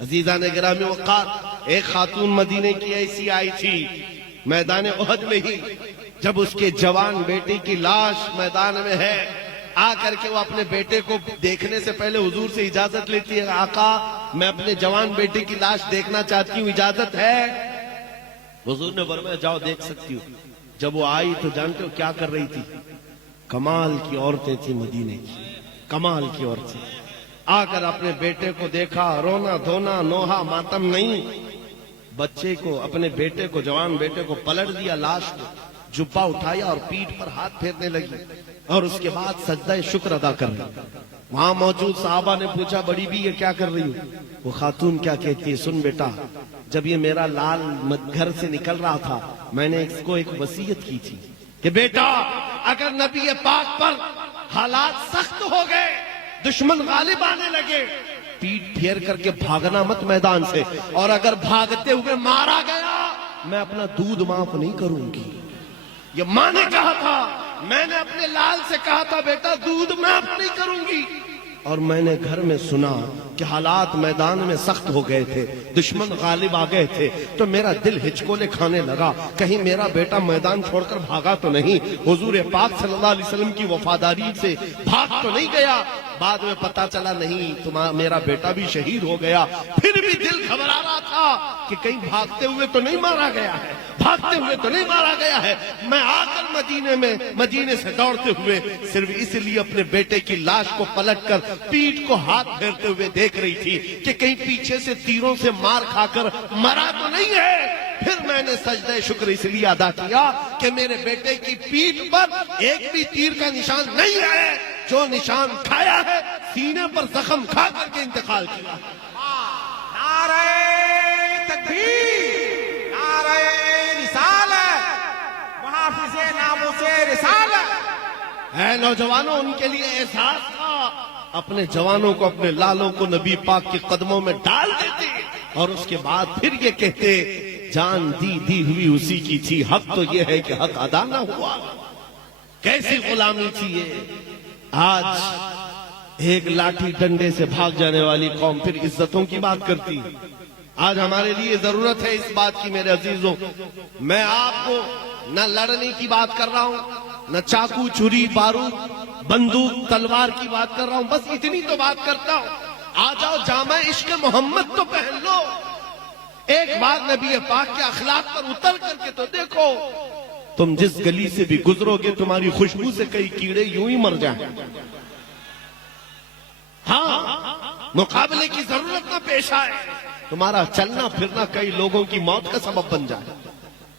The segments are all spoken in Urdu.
عزیزان گرامی وقار، ایک خاتون مدینے کی ایسی آئی تھی میدان احد میں ہی، جب اس کے جوان بیٹے کی لاش میدان میں ہے، آ کر کے وہ اپنے بیٹے کو دیکھنے سے پہلے حضور سے اجازت لیتی ہے، آقا میں اپنے جوان بیٹے کی لاش دیکھنا چاہتی ہوں، اجازت ہے؟ حضور نے فرمایا جاؤ دیکھ سکتی ہوں۔ جب وہ آئی تو جانتے ہو کیا کر رہی تھی؟ کمال کی عورتیں تھیں مدینے کی، کمال کی عورتیں، آ کر اپنے بیٹے کو دیکھا، رونا دھونا نوحہ ماتم نہیں، بچے کو، اپنے بیٹے کو، جوان بیٹے کو پلٹ دیا، لاش کو جبہ اٹھایا اور پیٹھ پر ہاتھ پھیرنے لگی، اور اس کے بعد سجدہ شکر ادا کر رہی۔ وہاں موجود صحابہ نے پوچھا بڑی بھی یہ کیا کر رہی ہو؟ وہ خاتون کیا کہتی ہے، سن بیٹا، جب یہ میرا لال گھر سے نکل رہا تھا میں نے اس کو ایک وصیت کی تھی کہ بیٹا اگر نبی پاک پر حالات سخت ہو گئے، دشمن غالب آنے لگے، پیٹ پھیر کر کے بھاگنا مت میدان سے، اور اگر بھاگتے ہوئے مارا گیا میں اپنا دودھ معاف نہیں کروں گی۔ یہ ماں نے کہا تھا، میں نے اپنے لال سے کہا تھا بیٹا دودھ معاف نہیں کروں گی، اور میں نے گھر میں سنا کہ حالات میدان میں سخت ہو گئے تھے، دشمن غالب آ گئے تھے، تو میرا دل ہچکولے کھانے لگا، کہیں میرا بیٹا میدان چھوڑ کر بھاگا تو نہیں، حضور پاک صلی اللہ علیہ وسلم کی وفاداری سے بھاگ تو نہیں گیا۔ بعد میں پتا چلا نہیں میرا بیٹا بھی شہید ہو گیا، پھر بھی دل گھبرا رہا تھا کہ کہیں بھاگتے ہوئے تو نہیں مارا گیا ہے، بھاگتے ہوئے تو نہیں مارا گیا ہے۔ میں آ کر مدینے سے دوڑتے ہوئے صرف اس لیے اپنے بیٹے کی لاش کو پلٹ کر پیٹھ کو ہاتھ پھیرتے ہوئے دیکھ رہی تھی کہ کہیں پیچھے سے تیروں سے مار کھا کر مرا تو نہیں ہے۔ پھر میں نے سجدہ شکر اس لیے ادا کیا کہ میرے بیٹے کی پیٹھ پر ایک بھی تیر کا نشان نہیں ہے، جو نشان کھایا ہے سینے پر زخم کھا کر کے انتقال کیا۔ نعرہ تکبیر، نعرہ رسالت، محافظ ناموس رسالت۔ اے نوجوانوں، ان کے لیے احساس تھا، اپنے جوانوں کو، اپنے لالوں کو نبی پاک کے قدموں میں ڈال دیتے، اور اس کے بعد پھر یہ کہتے جان دی ہوئی اسی کی تھی، حق تو یہ ہے کہ حق ادا نہ ہوا۔ کیسی غلامی تھی یہ۔ آج ایک لاٹھی ڈنڈے سے بھاگ جانے والی قوم پھر عزتوں کی بات کرتی۔ آج ہمارے لیے ضرورت ہے اس بات کی میرے عزیزوں، میں آپ کو نہ لڑنے کی بات کر رہا ہوں، نہ چاقو چھری بارود بندوق تلوار کی بات کر رہا ہوں، بس اتنی تو بات کرتا ہوں، آ جاؤ جامع عشق محمد تو پہن لو، ایک بار نبی پاک کے اخلاق پر اتر کر کے تو دیکھو، تم جس گلی سے بھی گزرو گے تمہاری خوشبو سے کئی کیڑے یوں ہی مر جائیں۔ ہاں، مقابلے کی ضرورت نہ پیش آئے، تمہارا چلنا پھرنا کئی لوگوں کی موت کا سبب بن جائے۔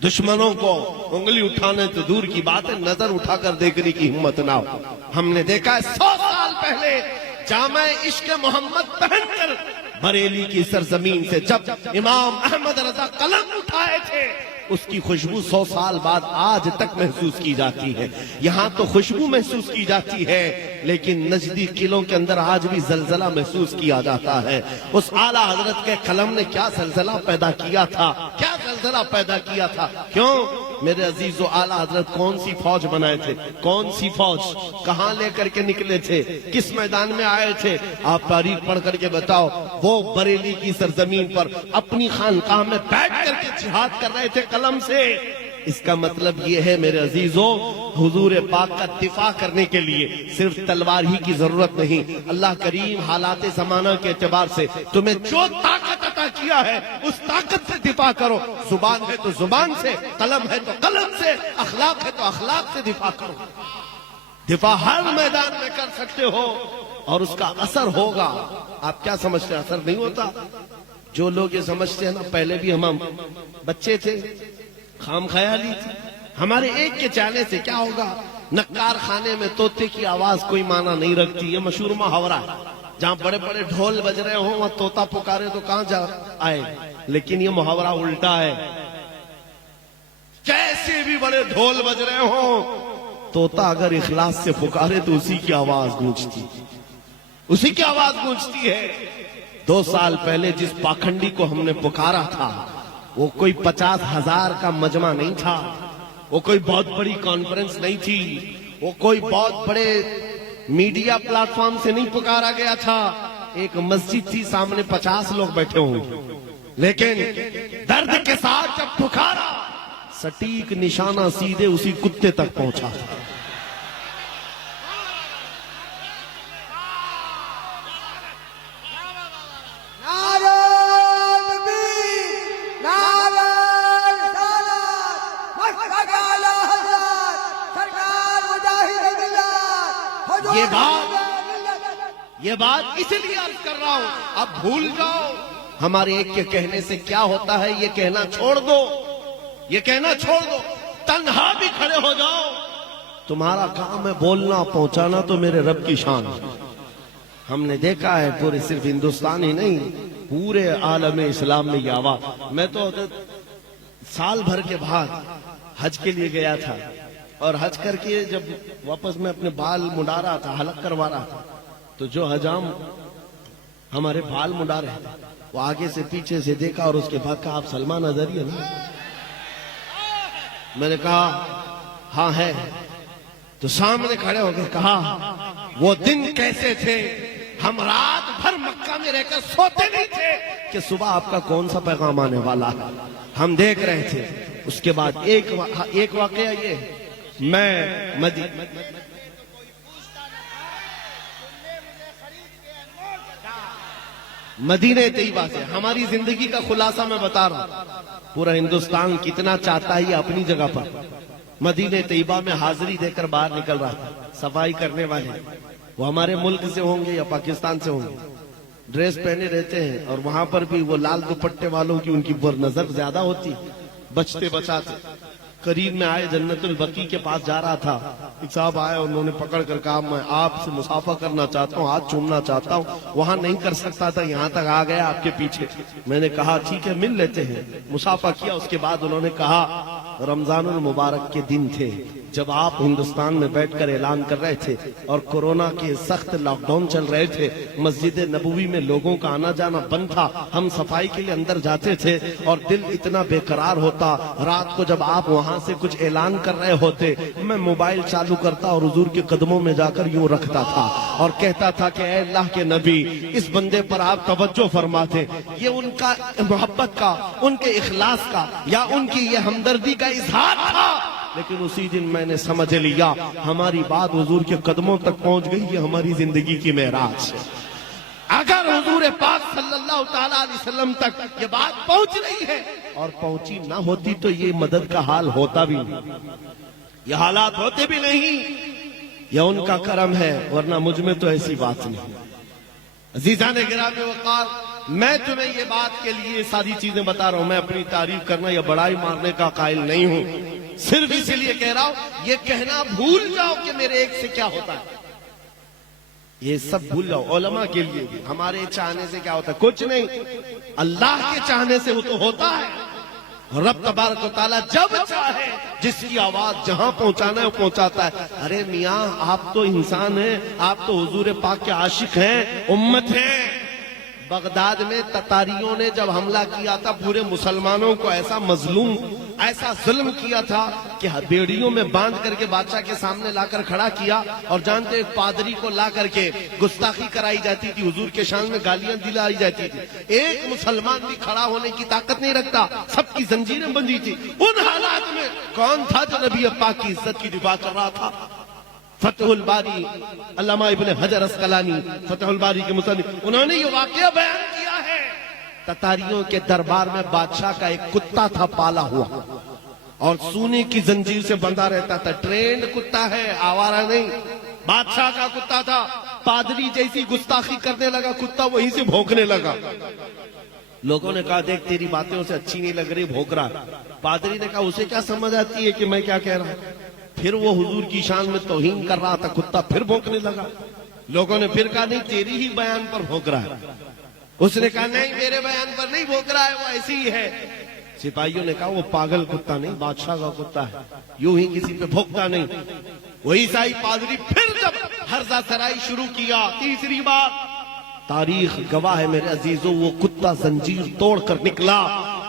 دشمنوں کو انگلی اٹھانے تو دور کی بات ہے، نظر اٹھا کر دیکھنے کی ہمت نہ ہو۔ ہم نے دیکھا ہے 100 سال پہلے جامع عشق محمد پہن کر بریلی کی سرزمین سے جب امام احمد رضا قلم اٹھائے تھے، اس کی خوشبو 100 سال بعد آج تک محسوس کی جاتی ہے۔ یہاں تو خوشبو محسوس کی جاتی ہے، لیکن نجدی قلعوں کے اندر آج بھی زلزلہ محسوس کیا جاتا ہے۔ اس اعلیٰ حضرت کے قلم نے کیا زلزلہ پیدا کیا تھا، کیا زلزلہ پیدا کیا تھا۔ کیوں میرے عزیزو، اعلیٰ حضرت کون سی فوج بنائے تھے، کون سی فوج، کہاں لے کر کے نکلے تھے، کس میدان میں آئے تھے؟ آپ تاریخ پڑھ کر کے بتاؤ۔ وہ بریلی کی سرزمین پر اپنی خانقاہ میں بیٹھ کر کے جہاد کر رہے تھے قلم سے۔ اس کا مطلب یہ ہے میرے عزیزو، حضور پاک کا دفاع کرنے کے لیے صرف تلوار ہی کی ضرورت نہیں۔ اللہ کریم حالات زمانہ کے اعتبار سے تمہیں جو طاقت عطا کیا ہے اس طاقت سے دفاع کرو، زبان ہے تو زبان سے، قلم ہے تو قلم سے، اخلاق ہے تو اخلاق سے دفاع کرو۔ دفاع ہر میدان میں کر سکتے ہو اور اس کا اثر ہوگا۔ آپ کیا سمجھتے ہیں اثر نہیں ہوتا؟ جو لوگ یہ سمجھتے ہیں نا، پہلے بھی ہم بچے تھے، خام خیالی تھی، ہمارے ایک کے چاہنے سے کیا ہوگا؟ نکار خانے میں طوطے کی آواز کوئی معنی نہیں رکھتی، یہ مشہور محاورہ ہے۔ جہاں بڑے بڑے ڈھول بج رہے ہوں وہاں طوطا پکارے تو کہاں جا آئے، لیکن یہ محاورہ الٹا ہے۔ کیسے بھی بڑے ڈھول بج رہے ہوں، طوطا اگر اخلاص سے پکارے تو اسی کی آواز گونجتی، اسی کی آواز گونجتی ہے۔ 2 سال پہلے جس پاکھنڈی کو ہم نے پکارا تھا وہ کوئی 50,000 کا مجمع نہیں تھا، وہ کوئی بہت بڑی کانفرنس نہیں تھی، وہ کوئی بہت بڑے میڈیا پلیٹ فارم سے نہیں پکارا گیا تھا، ایک مسجد تھی سامنے 50 لوگ بیٹھے ہوں، لیکن درد کے ساتھ جب پکارا سٹیک نشانہ سیدھے اسی کتے تک پہنچا۔ یہ بات اس لیے عرض کر رہا ہوں، اب بھول جاؤ ہمارے ایک کے کہنے سے کیا ہوتا ہے، یہ کہنا چھوڑ دو، یہ کہنا چھوڑ دو، تنہا بھی کھڑے ہو جاؤ۔ تمہارا کام ہے بولنا، پہنچانا تو میرے رب کی شان۔ ہم نے دیکھا ہے پورے صرف ہندوستان ہی نہیں، پورے عالم اسلام میں یہ آواز۔ میں تو سال بھر کے بعد حج کے لیے گیا تھا، اور حج کر کے جب واپس میں اپنے بال منڈا رہا تھا، حلق کروا رہا تھا، تو جو حجام ہمارے بال منڈا رہے تھے وہ آگے سے پیچھے سے دیکھا اور اس کے بعد کہا آپ سلمان اظہری ہیں نا؟ میں نے کہا ہاں ہے۔ تو سامنے کھڑے ہو کے کہا وہ دن کیسے تھے، ہم رات بھر مکہ میں رہ کر سوتے نہیں تھے کہ صبح آپ کا کون سا پیغام آنے والا ہے، ہم دیکھ رہے تھے۔ اس کے بعد ایک واقعہ یہ، میں مدینہ طیبہ سے ہماری زندگی کا خلاصہ میں بتا رہا ہوں، پورا ہندوستان کتنا چاہتا ہے یہ اپنی جگہ پر۔ مدینہ طیبہ میں حاضری دے کر باہر نکل رہا تھا، صفائی کرنے والے وہ ہمارے ملک سے ہوں گے یا پاکستان سے ہوں گے، ڈریس پہنے رہتے ہیں، اور وہاں پر بھی وہ لال دوپٹے والوں کی ان کی نظر زیادہ ہوتی، بچتے بچاتے۔ قریب میں آئے، جنت البقیع کے پاس جا رہا تھا، ایک صاحب آئے، انہوں نے پکڑ کر کہا میں آپ سے مصافحہ کرنا چاہتا ہوں، ہاتھ چومنا چاہتا ہوں، وہاں نہیں کر سکتا تھا، یہاں تک آ گیا آپ کے پیچھے۔ میں نے کہا ٹھیک ہے مل لیتے ہیں، مصافحہ کیا۔ اس کے بعد انہوں نے کہا رمضان المبارک کے دن تھے جب آپ ہندوستان میں بیٹھ کر اعلان کر رہے تھے اور کورونا کے سخت لاک ڈاؤن چل رہے تھے، مسجد نبوی میں لوگوں کا آنا جانا بند تھا، ہم صفائی کے لیے اندر جاتے تھے اور دل اتنا بے قرار ہوتا، رات کو جب آپ وہاں سے کچھ اعلان کر رہے ہوتے میں موبائل چالو کرتا اور حضور کے قدموں میں جا کر یوں رکھتا تھا اور کہتا تھا کہ اے اللہ کے نبی اس بندے پر آپ توجہ فرماتے۔ یہ ان کا محبت کا، ان کے اخلاص کا یا ان کی یہ ہمدردی کا اظہار تھا، لیکن اسی دن میں نے سمجھ لیا ہماری بات حضور کے قدموں تک پہنچ گئی، یہ ہماری زندگی کی معراج ہے۔ اگر حضور پاک صلی اللہ تعالی علیہ وسلم تک یہ بات پہنچ رہی ہے اور پہنچی نہ ہوتی تو یہ مدد کا حال ہوتا بھی نہیں، یہ حالات ہوتے بھی نہیں، یہ ان کا کرم ہے، ورنہ مجھ میں تو ایسی بات نہیں۔ عزیزان گرامی وقار، میں تمہیں یہ بات کے لیے ساری چیزیں بتا رہا ہوں، میں اپنی تعریف کرنا یا بڑائی مارنے کا قائل نہیں ہوں، صرف اسی لیے کہہ رہا ہوں یہ کہنا بھول جاؤ کہ میرے ایک سے کیا ہوتا ہے، یہ سب بھول جاؤ۔ علماء کے لیے بھی ہمارے چاہنے سے کیا ہوتا ہے، کچھ نہیں، اللہ کے چاہنے سے وہ تو ہوتا ہے۔ رب تبارک و تعالیٰ جب چاہے جس کی آواز جہاں پہنچانا ہے وہ پہنچاتا ہے۔ ارے میاں آپ تو انسان ہیں، آپ تو حضور پاک کے عاشق ہیں، امت ہیں۔ بغداد میں تتاریوں نے جب حملہ کیا تھا پورے مسلمانوں کو ایسا مظلوم، ایسا ظلم کیا تھا کہ بیڑیوں میں باندھ کر کے بادشاہ کے سامنے لا کر کھڑا کیا، اور جانتے ایک پادری کو لا کر کے گستاخی کرائی جاتی تھی، حضور کے شان میں گالیاں دلائی جاتی تھی، ایک مسلمان بھی کھڑا ہونے کی طاقت نہیں رکھتا، سب کی زنجیریں بندھی تھی۔ ان حالات میں کون تھا جو نبی پاک کی عزت کی دفاع کر رہا تھا؟ فتح الباری، علامہ ابن حجر اسقلانی فتح الباری کے مصنف، انہوں نے یہ واقعہ بیان کیا ہے۔ تتاریوں کے دربار میں بادشاہ کا ایک کتا تھا پالا ہوا، اور سونے کی زنجیر سے بندھا رہتا تھا، ٹرینڈ کتا ہے، آوارہ نہیں، بادشاہ کا کتا تھا۔ پادری جیسی گستاخی کرنے لگا کتا وہیں سے بھونکنے لگا۔ لوگوں نے کہا دیکھ تیری باتیں اسے اچھی نہیں لگ رہی، بھونک رہا ہے۔ پادری نے کہا اسے کیا سمجھ آتی ہے کہ میں کیا کہہ رہا ہوں؟ پھر وہ حضور کی شان میں توہین کر رہا تھا، کتا پھر بھونکنے لگا۔ لوگوں نے پھر کہا نہیں تیری ہی بیان پر بھونک رہا ہے۔ اس نے کہا نہیں میرے بیان پر نہیں بھونک رہا ہے، وہ ایسی ہی ہے۔ سپاہیوں نے کہا وہ پاگل کتا نہیں، بادشاہ کا کتا ہے، یوں ہی کسی پہ بھونکتا نہیں۔ وہ عیسائی پادری پھر جب ہرزہ سرائی شروع کیا تیسری بار، تاریخ گواہ ہے میرے عزیزوں، وہ کتا زنجیر توڑ کر نکلا،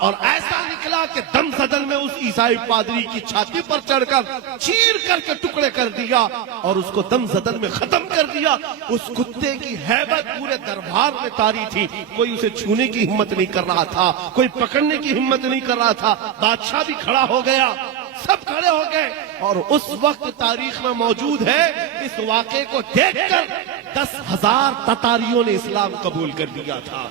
اور ایسا نکلا کہ دم زدن میں اس عیسائی پادری کی چھاتی پر چڑھ کر چیر کر کے ٹکڑے کر دیا اور اس کو دم زدن میں ختم کر دیا. اس کتے کی ہیبت پورے دربار میں طاری تھی. کوئی اسے چھونے کی ہمت نہیں کر رہا تھا, کوئی پکڑنے کی ہمت نہیں کر رہا تھا. بادشاہ بھی کھڑا ہو گیا, سب کھڑے ہو گئے. اور اس وقت تاریخ میں موجود ہے, اس واقعے کو دیکھ کر 10,000 تتاریوں نے اسلام قبول کر لیا تھا.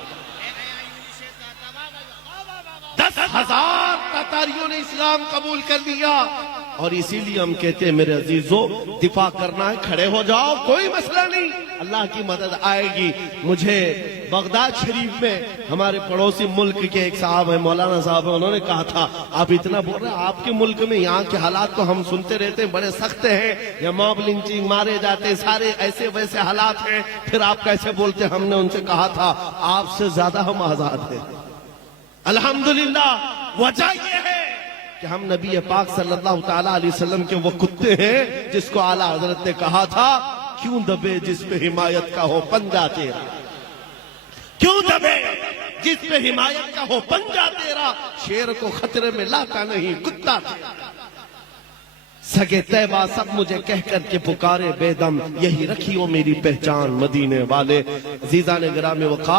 10,000 تتاریوں نے اسلام قبول کر لیا. اور اسی لیے ہم کہتے ہیں میرے عزیزو, دفاع کرنا ہے, کھڑے ہو جاؤ, کوئی مسئلہ نہیں, اللہ کی مدد آئے گی. مجھے بغداد شریف میں ہمارے پڑوسی ملک کے ایک صاحب ہیں, مولانا صاحب ہیں, انہوں نے کہا تھا آپ اتنا بول رہے ہیں, آپ کے ملک میں یہاں کے حالات تو ہم سنتے رہتے ہیں, بڑے سخت ہیں, یا موب لنچنگ, مارے جاتے, سارے ایسے ویسے حالات ہیں, پھر آپ کیسے بولتے ہیں؟ ہم نے ان سے کہا تھا آپ سے زیادہ ہم آزاد ہیں الحمدللہ. وجہ یہ ہے کہ ہم نبی پاک صلی اللہ تعالی علیہ وسلم کے وہ کتے ہیں جس کو اعلیٰ حضرت نے کہا تھا کیوں دبے جس پہ حمایت کا ہو پنجہ تیرا, کیوں دبے جس پہ حمایت کا ہو پنجہ تیرا, شیر کو خطرے میں لاتا نہیں کتا تیرا. سگے طیبہ سب مجھے کہہ کر کے پکارے بے دم, یہی رکھیو میری پہچان مدینے والے. عزیزان گرامی وقار